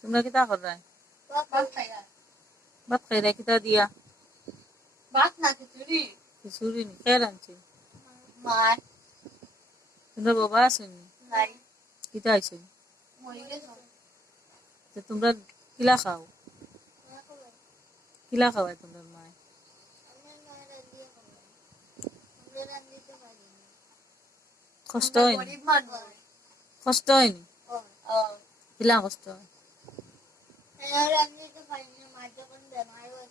তোমরা কিতা করাই? ভাত খাইয়া ভাত খাইরা কিতা দিয়া? ভাত না খিচুড়ি খিচুড়ি নি খেয়ে আনছি। মার তোমরা বাবা আসেনি? নাই কিতা আইছে? মরে গেছে তো তোমরা কিলা খাও? কিলা খাওয়াই তোমরা মায়? কষ্ট আমরা হয়নি? গরিব মানুষ কষ্ট হয়নি? কিলা কষ্ট হয়? রান্দিতে পারি না মা যখন বেমার হয়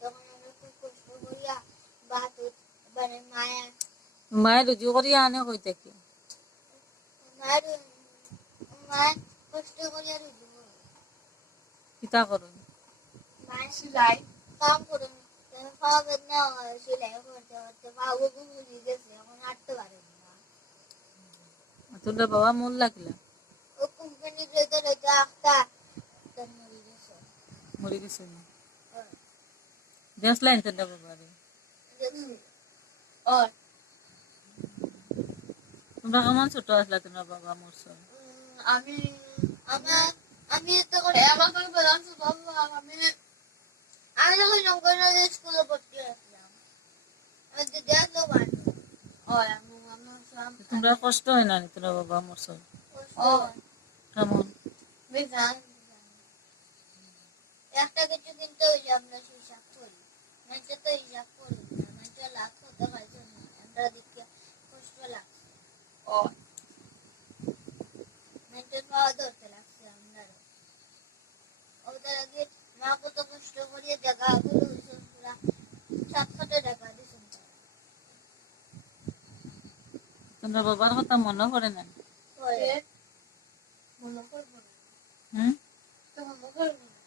তখন আমরা খুব কষ্ট করিয়া ভাত মানে মায়ের মায়ের রুজু করিয়া আনে কই থেকে? মায়ের মায়ের কষ্ট করিয়া রুজু করে কিতা করো? মায়ের সেলাই কাম করে খাওয়া বেদনা সেলাই করতে করতে পা বুঝে গেছে এখন হাঁটতে পারে না তোমরা বাবা মোল্লা কিলা? ও কোম্পানির ভেতরে একটা মরে গেছে মরে গেছে না? দেখলাই তোমরা বাবারে? और তোমরা কেমন ছোট আসলা তোমরা বাবা মরছ? আমি আমার আমি তো করে আমাকে বললাম তো বাবা আমি আমি যখন শঙ্করনগর স্কুলে ভর্তি হয়েছিলাম আমি তো দেখলো বাড়ি और আমার সব তোমরা কষ্ট হয় না তোমরা বাবা মরছ? और কেমন? বিজান একটা কিছু কিনতে হইলে আমরা হিসাব করি মানুষে তো হিসাব করি না মানুষের লাভ করতে পারছে না আমরা দেখতে কষ্ট লাগছে और মানুষের পাওয়া ধরতে লাগছে আমরা ওদের আগে মা কত কষ্ট করিয়ে জায়গাগুলো হয়েছে পুরা 700 টাকা দিয়েছেন তোমরা বাবার কথা মনে পড়ে না? মনে করবো না হুম? তো মনে করবো না